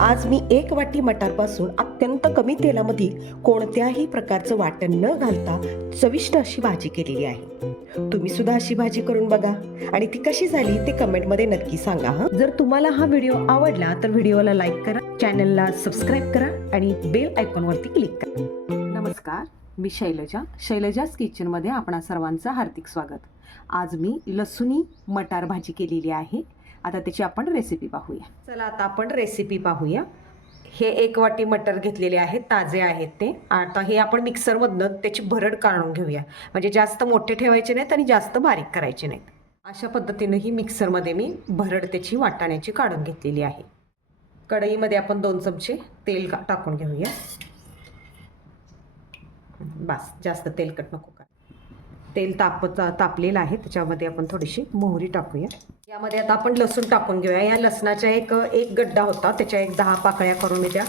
आज मी 1 वाटी मटारपासून अत्यंत कमी तेलामध्ये कोणत्याही प्रकारचं वाटण न घालता चविष्ट अशी भाजी केलेली आहे। तुम्ही सुद्धा अशी भाजी करून बघा आणि ती कशी झाली ते कमेंटमध्ये नक्की सांगा हं। जर तुम्हाला हा व्हिडिओ आवडला तर व्हिडिओला लाईक करा, चॅनलला सबस्क्राईब करा आणि बेल आयकॉनवरती क्लिक करा। नमस्कार, मी शैलजाज किचनमध्ये आपणा सर्वांचं हार्दिक स्वागत। आज मी लसूणी मटार भाजी केलेली आहे। आता त्याची आपण रेसिपी पाहूया। चला आता आपण रेसिपी पाहूया। हे 1 वाटी मटर घेतलेले आहेत, ताजे आहेत ते। आता हे आपण मिक्सरमधनं त्याची भरड काढून घेऊया, म्हणजे जास्त मोठे ठेवायचे नाहीत आणि जास्त बारीक करायचे नाहीत। अशा पद्धतीने ही मिक्सरमध्ये मी भरड त्याची वाटाण्याची काढून घेतलेली आहे। कढईमध्ये आपण 2 चमचे तेल टाकून घेऊया। बस, जास्त तेलकट नको का। तेल तापलेलं आहे, त्याच्यामध्ये आपण थोडीशी मोहरी टाकूया। यामध्ये आता आपण लसूण टाकून घेऊया। या लसणाचा एक गड्डा होता, त्याच्या 10 पाकळ्या करून मी त्या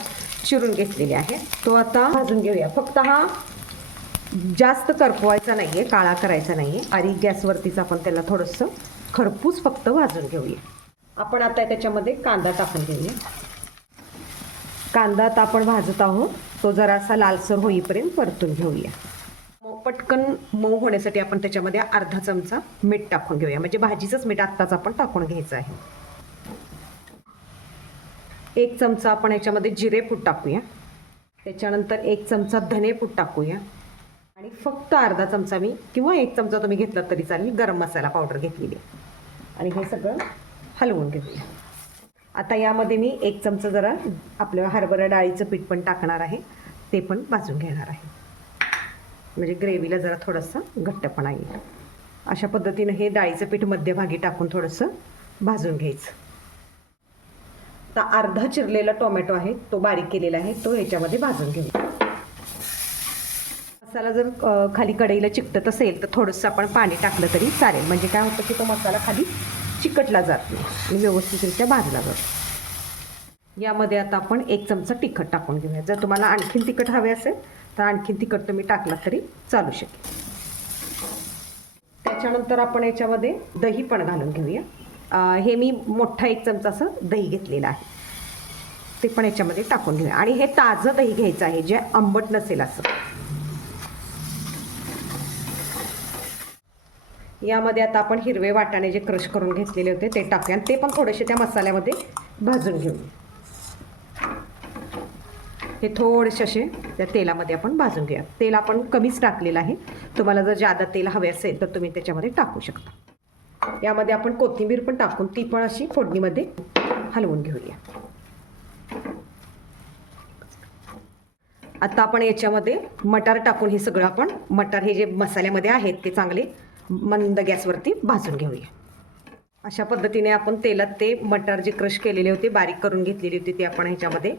चिरून घेतलेल्या आहे। तो आता भाजून घेऊया। फक्त हा जास्त करपवायचा नाहीये, काळा करायचा नाहीये। आणि गॅसवरतीच आपण त्याला थोडंसं खरपूस फक्त भाजून घेऊया। आपण आता त्याच्यामध्ये कांदा टाकून घेऊया। कांदा आता आपण भाजत आहोत, तो जरासा लालसर होईपर्यंत परतून घेऊया। पटकन मऊ होण्यासाठी आपण त्याच्यामध्ये अर्धा चमचा मीठ टाकून घेऊया, म्हणजे भाजीचंच मीठ आत्ताच आपण टाकून घ्यायचं आहे। 1 चमचा आपण याच्यामध्ये जिरेपूड टाकूया, त्याच्यानंतर 1 चमचा धनेपूड टाकूया आणि फक्त अर्धा चमचा मी किंवा 1 चमचा तुम्ही घेतला तरी चालेल गरम मसाला पावडर घेतलेली आहे। आणि हे सगळं हलवून घेऊया। आता यामध्ये मी 1 चमचा जरा आपल्या हरभरा डाळीचं पीठ पण टाकणार आहे, ते पण भाजून घेणार आहे, म्हणजे ग्रेव्हीला जरा थोडासा घट्टपणा येईल। अशा पद्धतीने हे डाळीचं पीठ मध्यभागी टाकून थोडंसं भाजून घ्यायचं। आता अर्धा चिरलेला टोमॅटो आहे, तो बारीक केलेला आहे, तो ह्याच्यामध्ये भाजून घेऊया। मसाला जर खाली कढईला चिकटत असेल तर थोडंसं आपण पाणी टाकलं तरी चालेल, म्हणजे काय होतं की तो मसाला खाली चिकटला जात नाही आणि व्यवस्थितरित्या भाजला जातो। यामध्ये आता आपण 1 चमचा तिखट टाकून घेऊया। जर तुम्हाला आणखीन तिखट हवे असेल तर आणखीन तिखट तुम्ही टाकला तरी चालू शकेल। त्याच्यानंतर आपण याच्यामध्ये दही पण घालून घेऊया। हे मी मोठा 1 चमचा असं दही घेतलेलं आहे, ते पण याच्यामध्ये टाकून घेऊया। आणि हे ताजं दही घ्यायचं आहे, जे आंबट नसेल असं। यामध्ये आता आपण हिरवे वाटाणे जे क्रश करून घेतलेले होते ते टाकूया आणि ते पण थोडेसे त्या मसाल्यामध्ये भाजून घेऊया। हे थोडेसे असे त्या तेलामध्ये आपण भाजून घेऊया। तेल आपण कमीच टाकलेलं आहे, तुम्हाला जर जादा तेल हवे असेल तर तुम्ही त्याच्यामध्ये टाकू शकता। यामध्ये आपण कोथिंबीर पण टाकून ती पण अशी फोडणीमध्ये हलवून घेऊया। आता आपण याच्यामध्ये मटार टाकून हे सगळं आपण मटार हे जे मसाल्यामध्ये आहेत ते चांगले मंद गॅसवरती भाजून घेऊया। अशा पद्धतीने आपण तेलात ते मटार जे क्रश केलेले होते, बारीक करून घेतलेली होती, ते आपण ह्याच्यामध्ये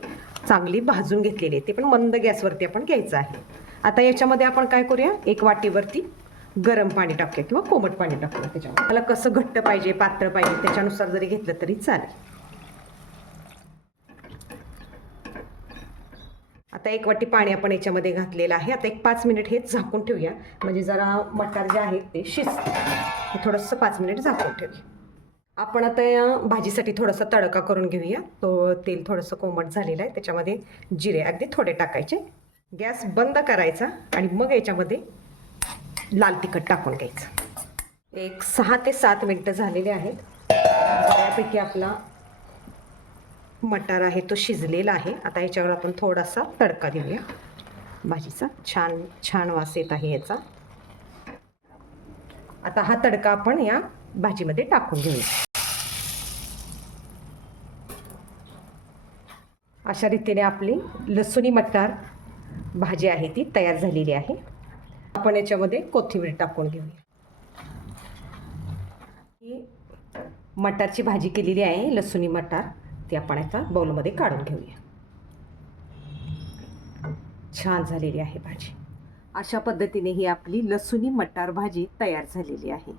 चांगली भाजून घेतलेली आहे, ते पण मंद गॅसवरती आपण घ्यायचं आहे। आता याच्यामध्ये आपण काय करूया, 1 वाटीवरती गरम पाणी टाकूया किंवा कोमट पाणी टाकूया। त्याच्यामध्ये मला कसं घट्ट पाहिजे पातळ पाहिजे त्याच्यानुसार जरी घेतलं तरी चालेल। आता 1 वाटी पाणी आपण याच्यामध्ये घातलेलं आहे। आता 5 मिनिट हे झाकून ठेवूया, म्हणजे जरा मटार जे आहेत ते शिजते। हे थोडंसं 5 मिनिट झाकून ठेवूया। आपण आता या भाजीसाठी थोडासा तडका करून घेऊया। तो तेल थोडंसं कोमट झालेलं आहे, त्याच्यामध्ये जिरे अगदी थोडे टाकायचे, गॅस बंद करायचा आणि मग याच्यामध्ये लाल तिखट टाकून घ्यायचं। एक 6 ते 7 मिनिटं झालेले आहेत। बऱ्यापैकी आपला मटार आहे तो शिजलेला आहे। आता याच्यावर आपण थोडासा तडका देऊया भाजीचा, छान छान वास येत आहे याचा। आता हा तडका आपण या भाजीमध्ये टाकून घेऊया। अशा रीतीने आपली लसूणी मटार भाजी आहे ती तयार झालेली आहे। आपण याच्यामध्ये कोथिंबीर टाकून घेऊया। ही मटारची भाजी केलेली आहे, लसूणी मटार, ती आपण आता बाउलमध्ये काढून घेऊया। छान झालेली आहे भाजी। अशा पद्धतीने ही आपली लसूणी मटार भाजी तयार झालेली आहे।